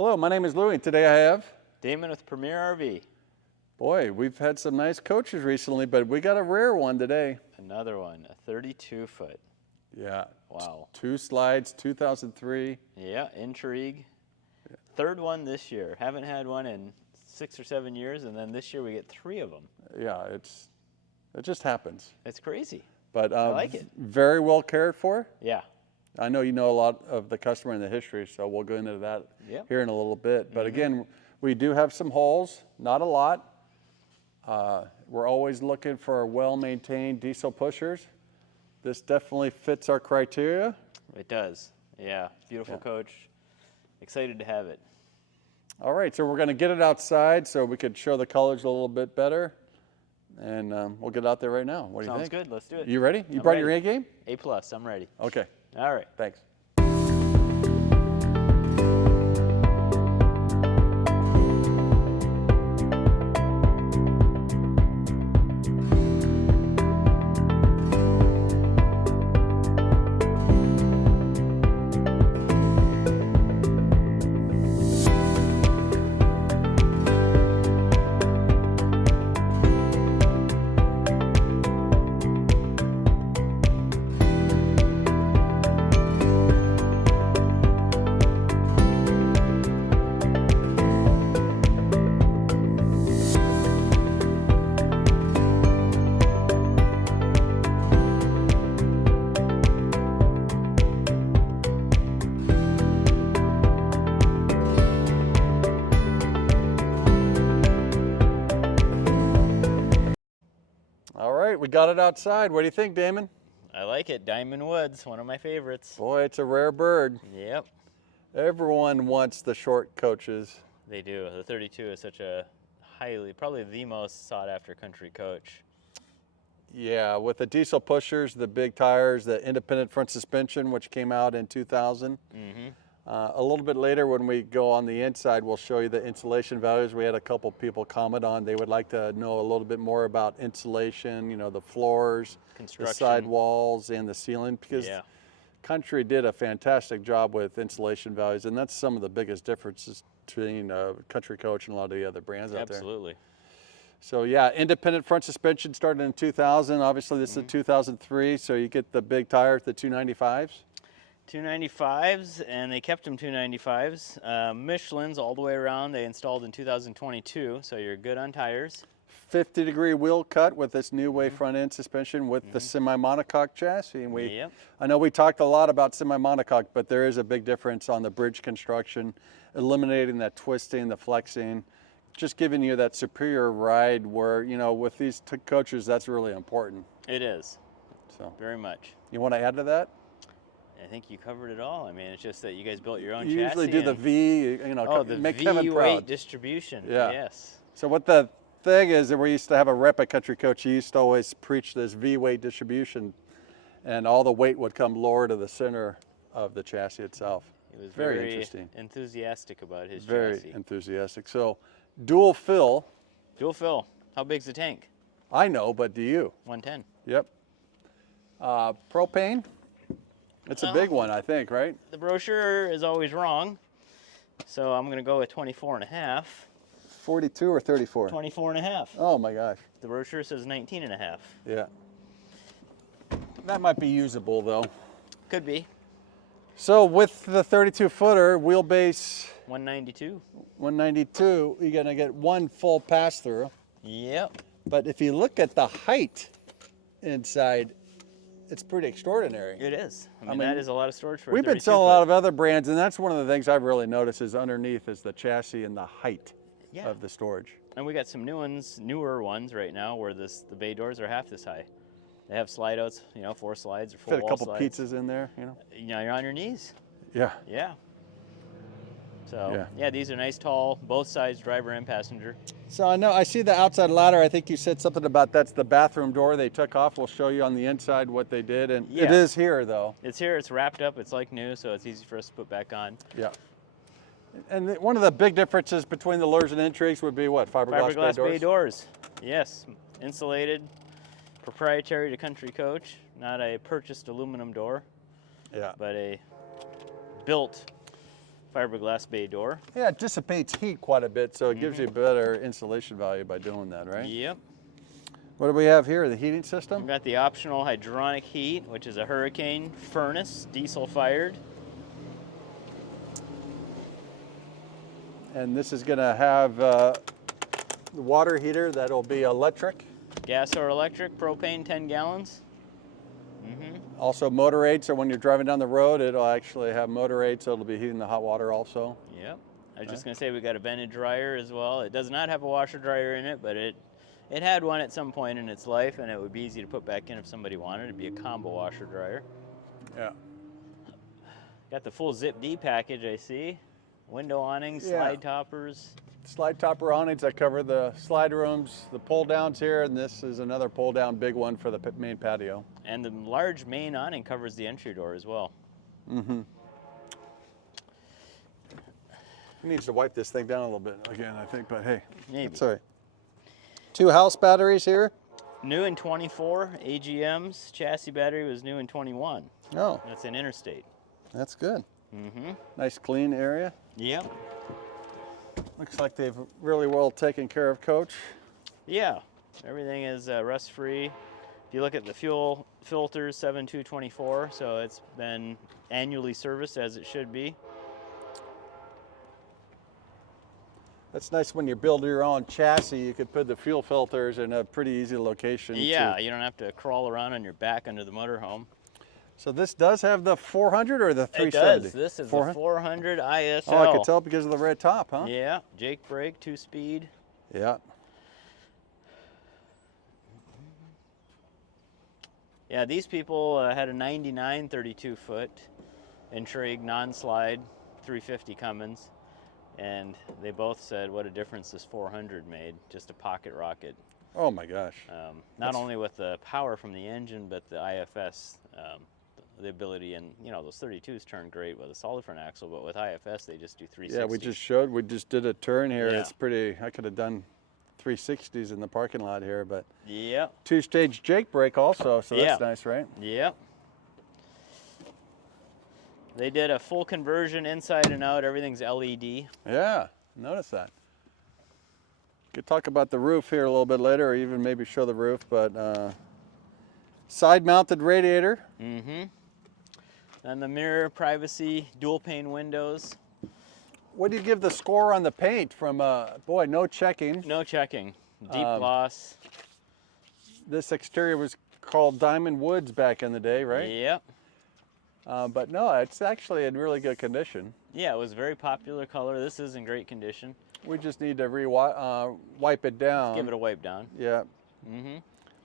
Hello, my name is Louie. Today I have Damon with Premier RV. Boy, we've had some nice coaches recently, but we got a rare one today. Another one, a 32-foot. Yeah. Wow. Two slides, 2003. Yeah, Intrigue. Yeah. Third one this year. Haven't had one in 6 or 7 years, and then this year we get 3 of them. Yeah, it just happens. It's crazy. But I like it. Very well cared for. Yeah. I know you know a lot of the customer and the history, so we'll go into that here in a little bit. But again, we do have some holes, not a lot. We're always looking for well-maintained diesel pushers. This definitely fits our criteria. It does. Yeah, beautiful coach. Excited to have it. All right, so we're going to get it outside so we could show the colors a little bit better. And we'll get out there right now. What do you think? Sounds good. Let's do it. You ready? You I'm brought ready. your A game? A+, I'm ready. Okay. All right. Thanks. All right, we got it outside. What do you think, Damon? I like it. Diamond Woods, one of my favorites. Boy, it's a rare bird. Yep. Everyone wants the short coaches. They do. The 32 is such a probably the most sought after country coach. Yeah, with the diesel pushers, the big tires, the independent front suspension, which came out in 2000. A little bit later when we go on the inside, we'll show you the insulation values. We had a couple people comment on they would like to know a little bit more about insulation, you know, the floors, the side walls, and the ceiling, because Country did a fantastic job with insulation values, and that's some of the biggest differences between Country Coach and a lot of the other brands out there. Absolutely. So yeah, independent front suspension started in 2000. Obviously this is 2003, so you get the big tires, the 295s. 295s, and they kept them 295s. Michelin's all the way around. They installed in 2022, so you're good on tires. 50-degree wheel cut with this new way front end suspension with the semi-monocoque chassis. And I know we talked a lot about semi-monocoque, but there is a big difference on the bridge construction, eliminating that twisting, the flexing, just giving you that superior ride where, you know, with these coaches, that's really important. It is. So very much. You want to add to that? I think you covered it all. I mean, it's just that you guys built your own chassis. You usually do the V, you know, make Kevin proud. V-weight distribution. Yeah. Yes. So what the thing is that we used to have a rep at Country Coach. He used to always preach this V-weight distribution, and all the weight would come lower to the center of the chassis itself. He was very interesting. Enthusiastic about his chassis. Very enthusiastic. So dual fill. Dual fill. How big's the tank? I know, but do you? 110. Yep. Propane. It's a big one, I think, right? The brochure is always wrong, so I'm going to go with 24 and a half. 42 or 34? 24 and a half. Oh my gosh. The brochure says 19 and a half. Yeah. That might be usable though. Could be. So with the 32-footer wheelbase 192. 192, you're going to get one full pass-through. Yep. But if you look at the height inside, it's pretty extraordinary. It is. I mean that is a lot of storage for a 32-foot. We've been selling a lot of other brands, and that's one of the things I've really noticed is underneath is the chassis and the height of the storage. And we got some newer ones right now where the bay doors are half this high. They have slide outs, you know, 4 slides or 4 Fit wall a couple slides. pizzas in there, you know. You know, you're on your knees. Yeah. Yeah. So, yeah, these are nice, tall, both sides, driver and passenger. So I know, I see the outside ladder. I think you said something about that's the bathroom door they took off. We'll show you on the inside what they did. And it is here, though. It's here. It's wrapped up. It's like new, so it's easy for us to put back on. Yeah. And one of the big differences between the Lures and Intrigues would be what? Fiberglass bay doors? Yes. Insulated, proprietary to Country Coach. Not a purchased aluminum door. Yeah. But a built fiberglass bay door. Yeah, it dissipates heat quite a bit, so it gives you better insulation value by doing that, right? Yep. What do we have here? The heating We've system? got the optional hydronic heat, which is a hurricane furnace, diesel fired. And this is going to have the water heater that'll be electric. Gas or electric, propane, 10 gallons. Also motor aid, so when you're driving down the road, it'll actually have motor aid, so it'll be heating the hot water also. Yep. I was just going to say we got a vented dryer as well. It does not have a washer dryer in it, but it had one at some point in its life, and it would be easy to put back in if somebody wanted. It'd be a combo washer dryer. Yeah. Got the full Zip D package, I see. Window awnings, Yeah. slide toppers. Slide topper awnings that cover the slide rooms, the pull downs here, and this is another pull down big one for the main patio. And the large main awning covers the entry door as well. Needs to wipe this thing down a little bit again, I think, but hey, Maybe. that's all right. 2 house batteries here. New in 24, AGM's chassis battery was new in 21. Oh, That's an interstate. that's good. Mm-hmm. Nice clean area. Yep. Looks like they've really well taken care of Coach. Yeah, everything is rust-free. If you look at the fuel filters, 7224, so it's been annually serviced as it should be. That's nice when you build your own chassis, you could put the fuel filters in a pretty easy location. Yeah, you don't have to crawl around on your back under the motorhome. So this does have the 400 or the It 370? does. This is 400? the 400 ISL. Oh, I could tell because of the red top, huh? Yeah, Jake brake, 2-speed. Yeah. Yeah, these people had a 99 32-foot Intrigue non-slide 350 Cummins, and they both said what a difference this 400 made, just a pocket rocket. Oh my gosh. Not only with the power from the engine, but the IFS, the ability, and you know, those 32s turn great with a solid front axle, but with IFS they just do 360. Yeah, we just did a turn here. Yeah. It's pretty, I could have done 360s in the parking lot here, but Yep. 2-stage Jake brake also, so that's Yeah. nice, right? Yep. They did a full conversion inside and out. Everything's LED. Yeah, notice that. Could talk about the roof here a little bit later, or even maybe show the roof, but side-mounted radiator. Mm-hmm. And the mirror, privacy, dual pane windows. What do you give the score on the paint from, boy, no checking. No checking. Deep gloss. This exterior was called Diamond Woods back in the day, right? Yep. But no, it's actually in really good condition. Yeah, it was a very popular color. This is in great condition. We just need to wipe it down. Give it a wipe down. Yeah. Mm-hmm.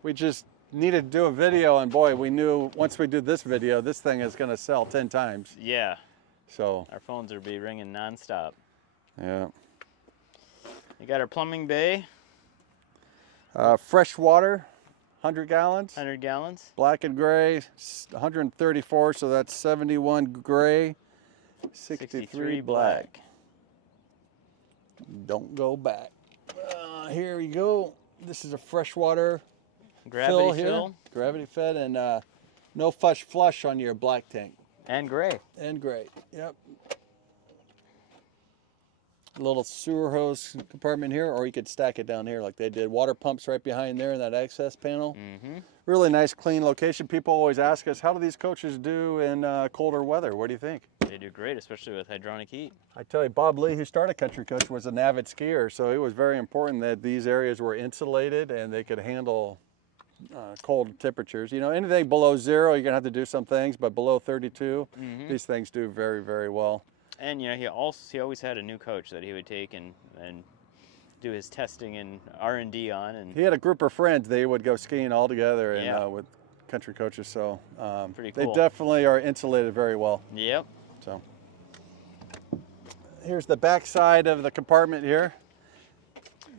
We just needed to do a video, and boy, we knew once we do this video, this thing is going to sell 10 times. Yeah. So. Our phones will be ringing nonstop. Yeah. You got our plumbing bay. Fresh water, 100 gallons. 100 gallons. Black and gray, 134, so that's 71 gray, 63 black. Don't go back. Here we go. This is a freshwater fill Gravity here. fill. Gravity fed, and no flush on your black tank. And gray. And gray, yep. A little sewer hose compartment here, or you could stack it down here like they did. Water pumps right behind there in that access panel. Mm-hmm. Really nice, clean location. People always ask us, how do these coaches do in colder weather? What do you think? They do great, especially with hydronic heat. I tell you, Bob Lee, who started Country Coach, was an avid skier, so it was very important that these areas were insulated and they could handle cold temperatures. You know, anything below 0, you're gonna have to do some things, but below 32, these things do very, very well. And you know, he always had a new coach that he would take and do his testing and R&D on. And He had a group of friends. They would go skiing all together and Yeah. with Country Coaches, so Pretty they cool. definitely are insulated very well. Yep. So here's the back side of the compartment here.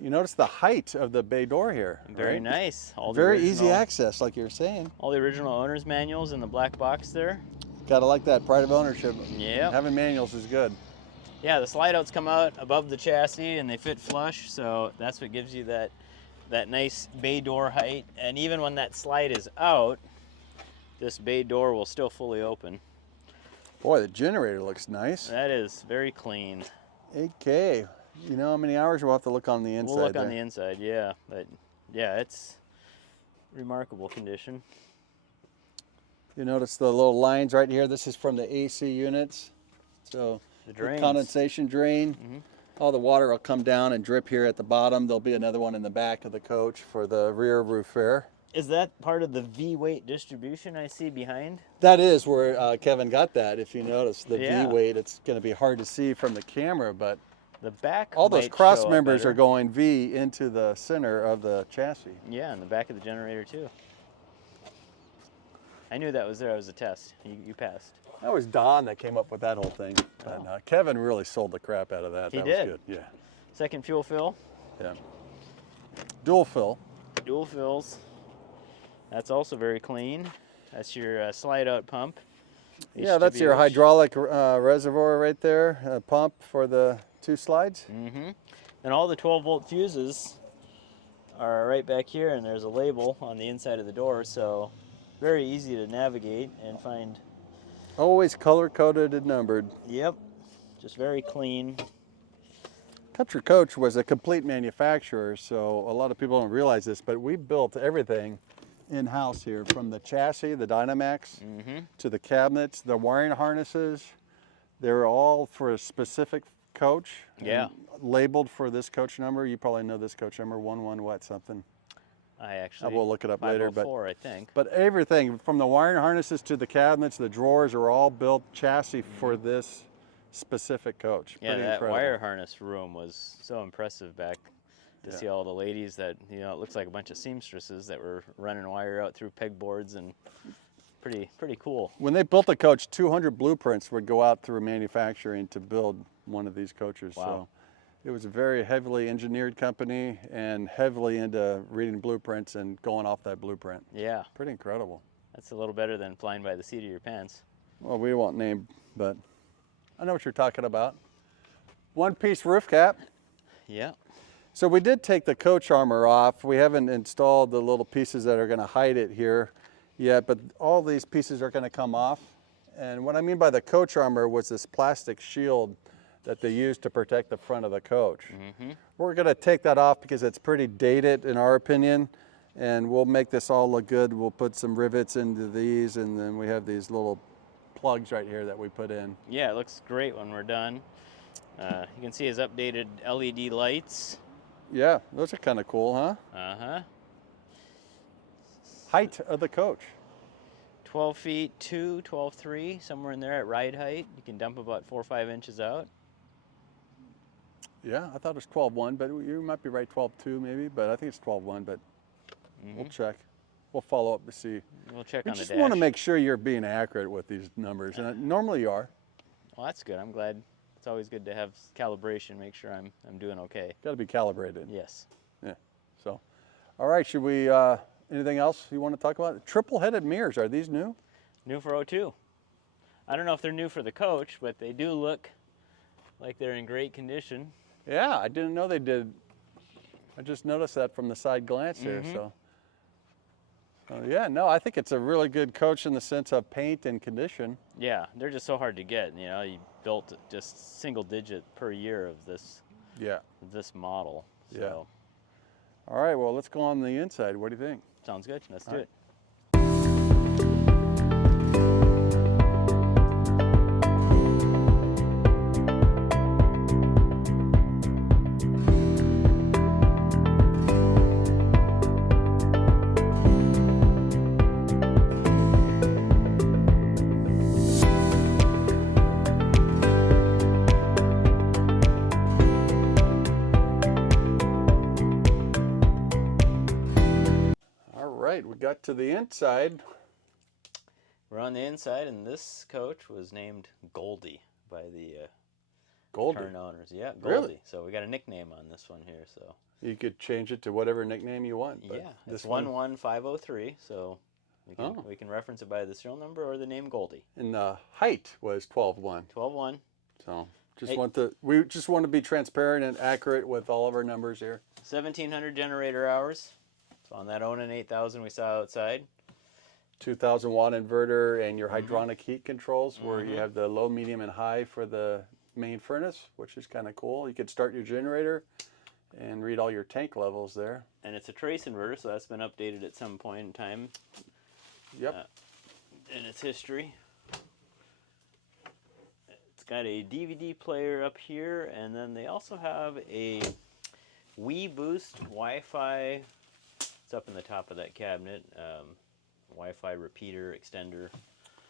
You notice the height of the bay door here. Very right? nice. All the Very easy original- access, like you were saying. All the original owner's manuals in the black box there. Gotta like that, pride of ownership. Yep. Having manuals is good. Yeah, the slide outs come out above the chassis and they fit flush, so that's what gives you that nice bay door height. And even when that slide is out, this bay door will still fully open. Boy, the generator looks nice. That is very clean. 8K. You know how many hours? We'll have to look on the inside. We'll look there. on the inside, yeah. But yeah, it's remarkable condition. You notice the little lines right here. This is from the AC units. So The drains. condensation drain. All the water will come down and drip here at the bottom. There'll be another one in the back of the coach for the rear roof air. Is that part of the V-weight distribution I see behind? That is where Kevin got that. If you notice the Yeah. V-weight, it's going to be hard to see from the camera, but The back all those might cross show up members better. are going V into the center of the chassis. Yeah, in the back of the generator too. I knew that was there. It was a test. You passed. That was Don that came up with that whole thing. But Kevin really sold the crap out of that. He That did. was good. Yeah. Second fuel fill. Yeah. Dual fill. Dual fills. That's also very clean. That's your slide out pump. Yeah, that's your HWH. hydraulic reservoir right there, pump for the 2 slides. And all the 12-volt fuses are right back here, and there's a label on the inside of the door, so very easy to navigate and find. Always color-coded and numbered. Yep, just very clean. Country Coach was a complete manufacturer, so a lot of people don't realize this, but we built everything in-house here, from the chassis, the Dynamax, to the cabinets, the wiring harnesses. They're all for a specific coach. Yeah. and labeled for this coach number. You probably know this coach number, 11 what something. I actually. We'll look it up later, but 504, I think. But everything from the wiring harnesses to the cabinets, the drawers are all built chassis for this specific coach. Yeah, Pretty that incredible. wire harness room was so impressive back to see all the ladies that, it looks like a bunch of seamstresses that were running wire out through pegboards, and pretty cool. When they built the coach, 200 blueprints would go out through manufacturing to build one of these coaches. Wow. So it was a very heavily engineered company and heavily into reading blueprints and going off that blueprint. Yeah, Pretty incredible. that's a little better than flying by the seat of your pants. Well, we won't name, but I know what you're talking about. One-piece roof cap. Yeah. So we did take the coach armor off. We haven't installed the little pieces that are going to hide it here yet, but all these pieces are going to come off. And what I mean by the coach armor was this plastic shield that they use to protect the front of the coach. We're going to take that off because it's pretty dated in our opinion, and we'll make this all look good. We'll put some rivets into these, and then we have these little plugs right here that we put in. Yeah, it looks great when we're done. You can see his updated LED lights. Yeah, those are kind of cool, huh? Uh-huh. Height of the coach. 12 feet 2, 12.3, somewhere in there at ride height. You can dump about 4 or 5 inches out. Yeah, I thought it was 12.1, but you might be right, 12.2 maybe, but I think it's 12.1, but we'll check. We'll follow up to see. We'll check We on the just dash. want to make sure you're being accurate with these numbers, and normally you are. Well, that's good. I'm glad. It's always good to have calibration, make sure I'm doing okay. Got to be calibrated. Yes. Yeah. So, all right, should we, anything else you want to talk about? Triple-headed mirrors, are these new? New for 02. I don't know if they're new for the coach, but they do look like they're in great condition. Yeah, I didn't know they did. I just noticed that from the side glance here, so. Yeah, no, I think it's a really good coach in the sense of paint and condition. Yeah, they're just so hard to get. You built just single digit per year of this model. So Yeah. All right, well, let's go on the inside. What do you think? sounds good. Let's do All it. We got to the inside. We're on the inside, and this coach was named Goldie by the Goldie. current owners. Yeah, Goldie. Really? So we got a nickname on this one here. So You could change it to whatever nickname you want. But yeah, this it's 11503. So we can reference it by the serial number or the name Goldie. And the height was 12.1. 12.1. So Hey. we just want to be transparent and accurate with all of our numbers here. 1,700 generator hours. So on that Onan 8000 we saw outside. 2000 watt inverter and your hydronic heat controls, where you have the low, medium, and high for the main furnace, which is kind of cool. You could start your generator and read all your tank levels there. And it's a trace inverter, so that's been updated at some point in time. Yep. In its history. It's got a DVD player up here, and then they also have a Wii Boost Wi-Fi. It's up in the top of that cabinet. Wi-Fi repeater extender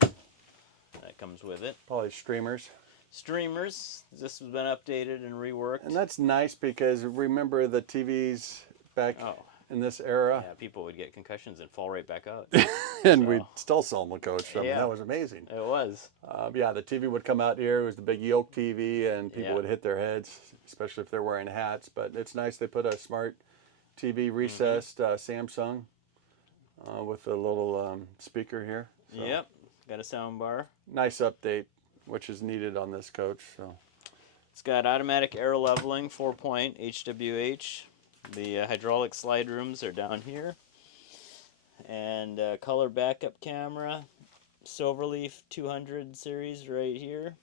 that comes with it. Probably streamers. Streamers. This has been updated and reworked. And that's nice because remember the TVs back in this era? Yeah, people would get concussions and fall right back out. And we'd still sell them the coach. I mean, Yeah. that was amazing. It was. Yeah, the TV would come out here. It was the big yoke TV, and people Yeah. would hit their heads, especially if they're wearing hats. But it's nice they put a smart TV recessed Samsung with a little speaker here. So Yep. Got a sound bar. nice update, which is needed on this coach. So It's got automatic air leveling, 4-point HWH. The hydraulic slide rooms are down here. And color backup camera, Silverleaf 200 series right here.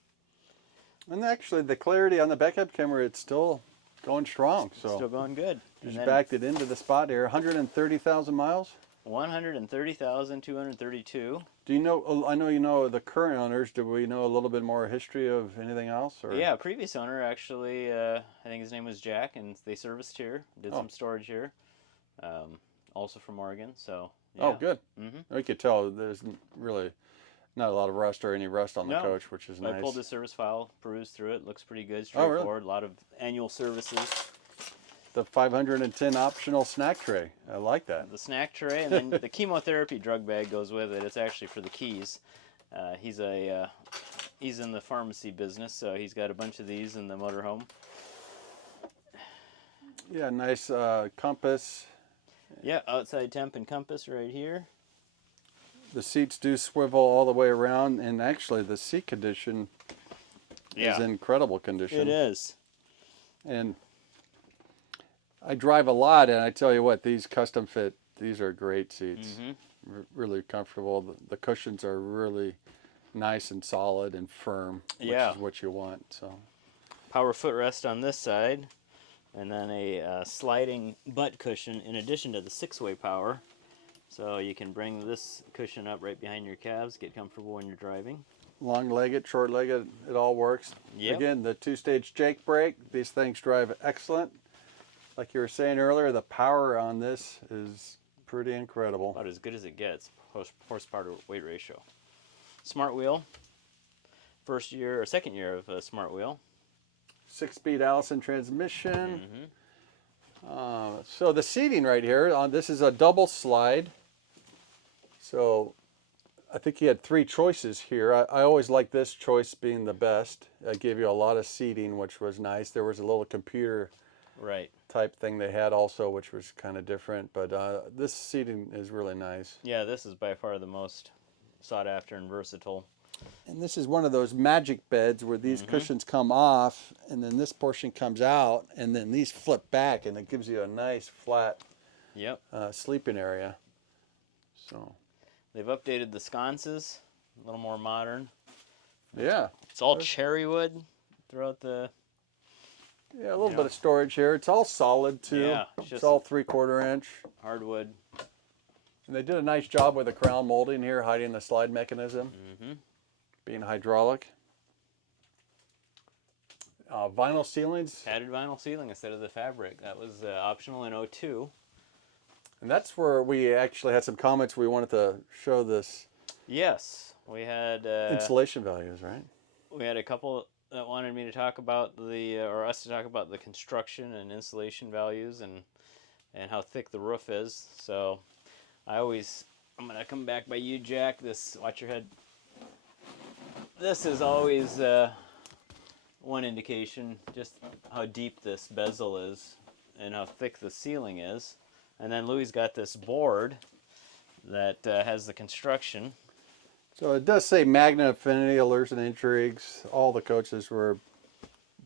and actually the clarity on the backup camera, it's still going strong. So Still going good. And just then backed it into the spot here. 130,000 miles. 130,232. Do you know? I know you know the current owners. Do we know a little bit more history of anything else? Or? Yeah, previous owner actually, I think his name was Jack, and they serviced here, did some storage here. Also from Oregon, so. Yeah. Oh, good. We could tell there's really not a lot of rust or any rust on the No. coach, which is I nice. pulled the service file, perused through it. Looks pretty good, Oh, really? straightforward. A lot of annual services. The 510 optional snack tray. I like that. The snack tray, and then the chemotherapy drug bag goes with it. It's actually for the keys. He's in the pharmacy business, so he's got a bunch of these in the motorhome. Yeah, nice compass. Yeah, outside temp and compass right here. The seats do swivel all the way around, and actually the seat condition is in incredible condition. It is. And I drive a lot, and I tell you what, these custom fit, these are great seats. Really comfortable. The cushions are really nice and solid and firm, which is what you want. So Power footrest on this side, and then a sliding butt cushion in addition to the 6-way power. So you can bring this cushion up right behind your calves, get comfortable when you're driving. long-legged, short-legged, it all works. Yep. Again, the 2-stage Jake brake, these things drive excellent. Like you were saying earlier, the power on this is pretty incredible. About as good as it gets, horsepower to weight ratio. Smart wheel, second year of smart wheel. 6-speed Allison transmission. So the seating right here, this is a double slide. So I think he had 3 choices here. I always like this choice being the best. It gave you a lot of seating, which was nice. There was a little computer type thing they had also, which was kind of different. But this seating is really nice. Yeah, this is by far the most sought after and versatile. And this is one of those magic beds where these cushions come off, and then this portion comes out, and then these flip back, and it gives you a nice flat sleeping area. So they've updated the sconces, a little more modern. Yeah. It's all cherry wood throughout the... Yeah, a little bit of storage here. It's all solid too. Yeah, it's all 3/4 inch. Hardwood. And they did a nice job with the crown molding here, hiding the slide mechanism, being hydraulic. Vinyl ceilings. Added vinyl ceiling instead of the fabric. That was optional in 02. And that's where we actually had some comments. We wanted to show this Yes, we had insulation values, right? we had a couple that wanted me to talk about or us to talk about the construction and insulation values and how thick the roof is. So I'm gonna come back by you, Jack. Watch your head. This is always one indication just how deep this bezel is and how thick the ceiling is. And then Louie's got this board that has the construction. So it does say Magna Affinity, Allures and Intrigues. All the coaches were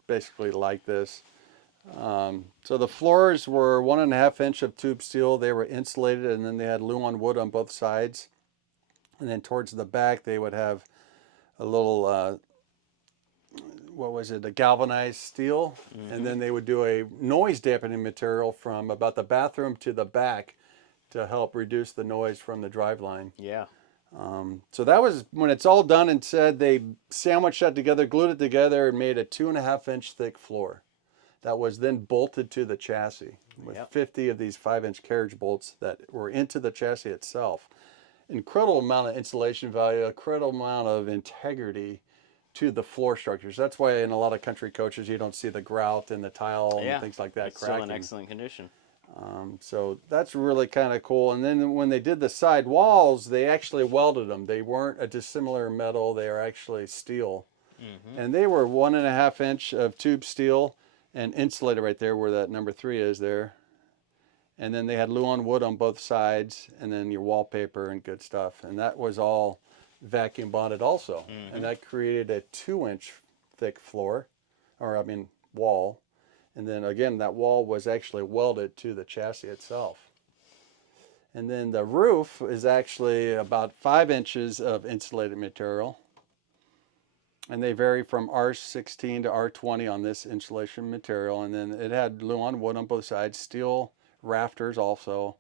basically like this. So the floors were 1.5 inch of tube steel. They were insulated, and then they had Louie wood on both sides. And then towards the back, they would have a little, what was it, a galvanized steel. And then they would do a noise dampening material from about the bathroom to the back to help reduce the noise from the driveline. Yeah. So that was, when it's all done and said, they sandwiched that together, glued it together, and made a 2.5-inch thick floor that was then bolted to the chassis with 50 of these 5-inch carriage bolts that were into the chassis itself. Incredible amount of insulation value, incredible amount of integrity to the floor structures. That's why in a lot of country coaches you don't see the grout and the tile and things like that it's cracking. still in excellent condition. So that's really kind of cool. And then when they did the side walls, they actually welded them. They weren't a dissimilar metal. They are actually steel. And they were 1.5-inch of tube steel and insulated right there where that number 3 is there. And then they had Louie wood on both sides, and then your wallpaper and good stuff. And that was all vacuum bonded also. And that created a 2-inch thick floor, or I mean wall. And then again, that wall was actually welded to the chassis itself. And then the roof is actually about 5 inches of insulated material. And they vary from R16 to R20 on this insulation material. And then it had Louie wood on both sides, steel rafters also.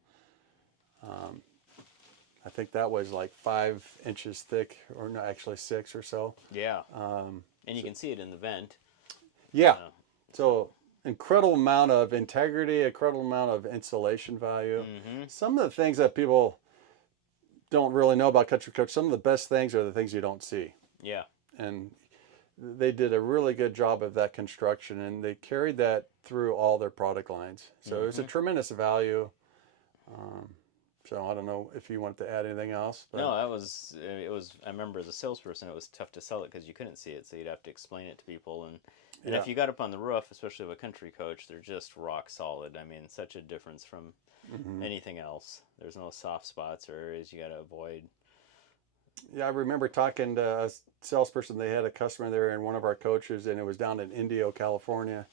I think that was like 5 inches thick, or no, actually 6 or so. Yeah. And you can see it in the vent. Yeah. So incredible amount of integrity, incredible amount of insulation value. Some of the things that people don't really know about Country Coach, some of the best things are the things you don't see. Yeah. And they did a really good job of that construction, and they carried that through all their product lines. So it was a tremendous value. So I don't know if you wanted to add anything else. But. No, it was, I remember as a salesperson, it was tough to sell it because you couldn't see it, so you'd have to explain it to people. And if you got up on the roof, especially with a Country Coach, they're just rock solid. I mean, such a difference from anything else. There's no soft spots or areas you got to avoid. Yeah, I remember talking to a salesperson. They had a customer there and one of our coaches, and it was down in Indio, California.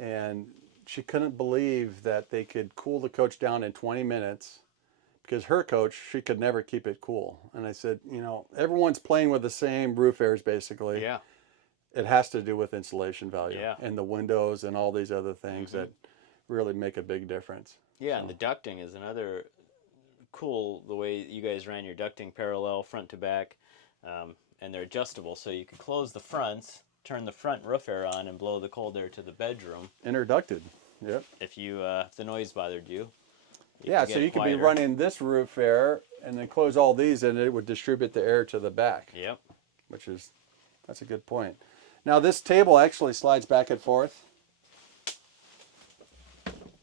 And she couldn't believe that they could cool the coach down in 20 minutes because her coach, she could never keep it cool. And I said, you know, everyone's playing with the same roof airs basically. Yeah. It has to do with insulation value and the windows and all these other things that really make a big difference. Yeah, and the ducting is another cool, the way you guys ran your ducting parallel front to back, and they're adjustable, so you can close the fronts, turn the front roof air on, and blow the cold air to the bedroom. Interducted, yep. If the noise bothered you. Yeah, so you could be running this roof air and then close all these, and it would distribute the air to the back. Yep. That's a good point. Now this table actually slides back and forth.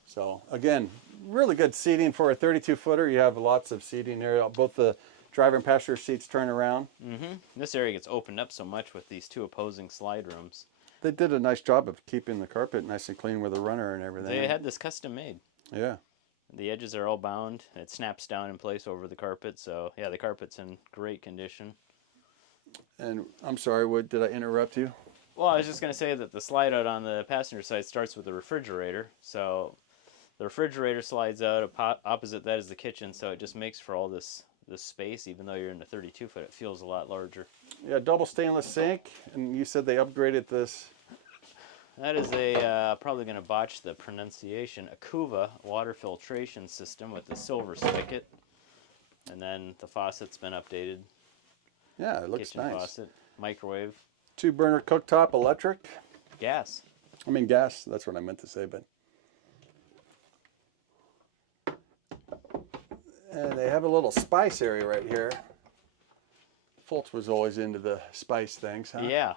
So again, really good seating for a 32-footer. You have lots of seating area. Both the driver and passenger seats turn around. This area gets opened up so much with these 2 opposing slide rooms. They did a nice job of keeping the carpet nice and clean with the runner and everything. They had this custom made. Yeah. The edges are all bound. It snaps down in place over the carpet. So yeah, the carpet's in great condition. And I'm sorry, did I interrupt you? Well, I was just going to say that the slide out on the passenger side starts with the refrigerator. So the refrigerator slides out. Opposite that is the kitchen. So it just makes for all this space. Even though you're in the 32-foot, it feels a lot larger. Yeah, double stainless sink. And you said they upgraded this. That is probably going to botch the pronunciation, a Cuva water filtration system with the silver spigot. And then the faucet's been updated. Yeah, it looks Kitchen nice. Faucet, microwave. 2-burner cooktop, electric. Gas. I mean gas, that's what I meant to say, but. And they have a little spice area right here. Fultz was always into the spice things, huh? Yeah.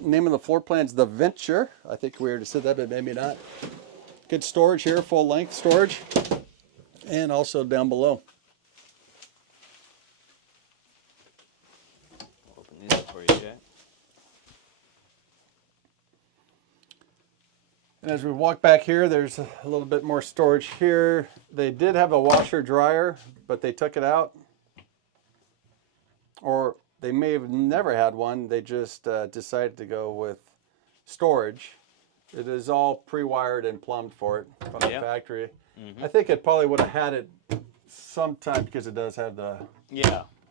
Name of the floor plan's the Venture. I think we already said that, but maybe not. Good storage here, full length storage. And also down below. Open these up for you, Jack. And as we walk back here, there's a little bit more storage here. They did have a washer dryer, but they took it out. Or they may have never had one. They just decided to go with storage. It is all pre-wired and plumbed for it from the factory. I think it probably would have had it Sometimes because it does have the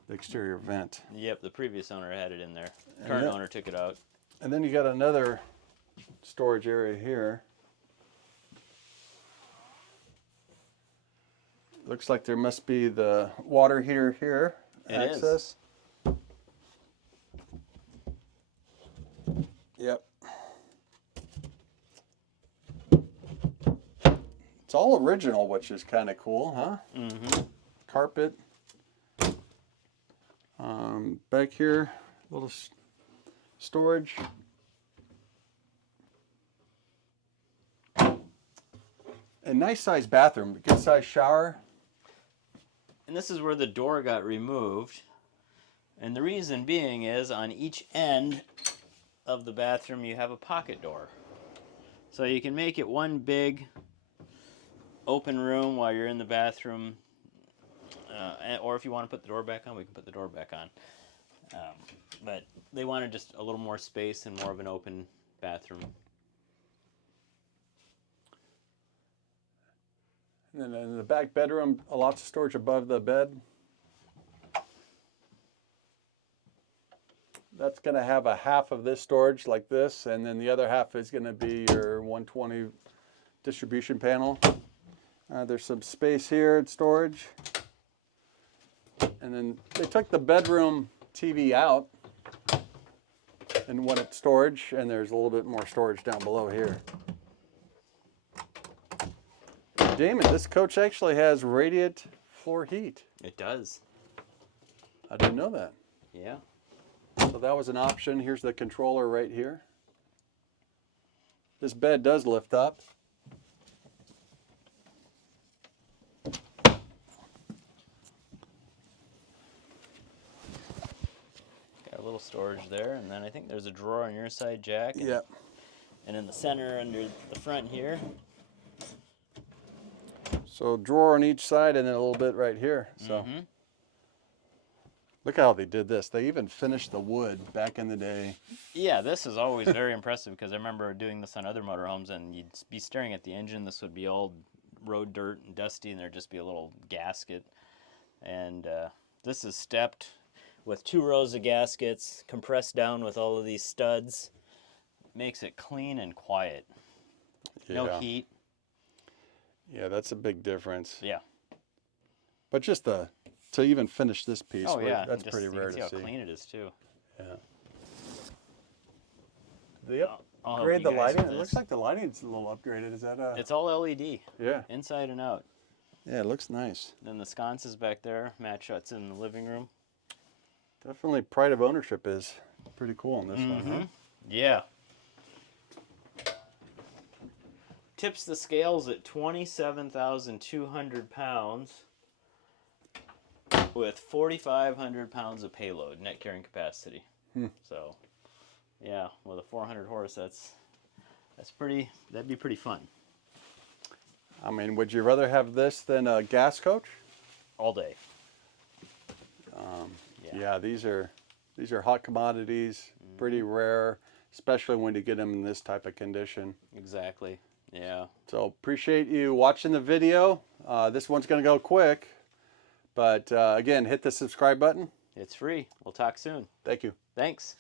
exterior vent. Yep, the previous owner had it in there. Current owner took it out. And then you got another storage area here. Looks like there must be the water heater here. Access. Yep. It's all original, which is kind of cool, huh? Mm-hmm. Carpet. Back here, little storage. A nice sized bathroom, good sized shower. And this is where the door got removed. And the reason being is on each end of the bathroom you have a pocket door. So you can make it one big open room while you're in the bathroom. Or if you want to put the door back on, we can put the door back on. But they wanted just a little more space and more of an open bathroom. And then in the back bedroom, lots of storage above the bed. That's going to have a half of this storage like this, and then the other half is going to be your 120 distribution panel. There's some space here at storage. And then they took the bedroom TV out and went at storage, and there's a little bit more storage down below here. Damon, this coach actually has radiant floor heat. It does. I didn't know that. Yeah. So that was an option. Here's the controller right here. This bed does lift up. Got a little storage there, and then I think there's a drawer on your side, Jack. And, Yep. And in the center under the front here. So drawer on each side and then a little bit right here. So look how they did this. They even finished the wood back in the day. Yeah, this is always very impressive because I remember doing this on other motorhomes and you'd be staring at the engine. This would be all road dirt and dusty and there'd just be a little gasket. And this is stepped with 2 rows of gaskets, compressed down with all of these studs. Makes it clean and quiet. Yeah. No heat. Yeah, that's a big difference. Yeah. But just to even finish this piece, Oh yeah, that's just, pretty rare to see. how clean it is too. Yeah. They I'll help upgrade you the guys lighting. with It looks this. like the lighting's a little upgraded. Is that It's all LED. Yeah. Inside and out. Yeah, it looks nice. Then the sconces back there match what's in the living room. Definitely pride of ownership is pretty cool on this one, huh? Yeah. Tips the scales at 27,200 pounds with 4,500 pounds of payload, net carrying capacity. So, yeah, with a 400 horse, that'd be pretty fun. I mean, would you rather have this than a gas coach? All day. Yeah, these are hot commodities, pretty rare, especially when you get them in this type of condition. Exactly. Yeah. So appreciate you watching the video. This one's going to go quick, but again, hit the subscribe button. It's free. We'll talk soon. Thank you. Thanks.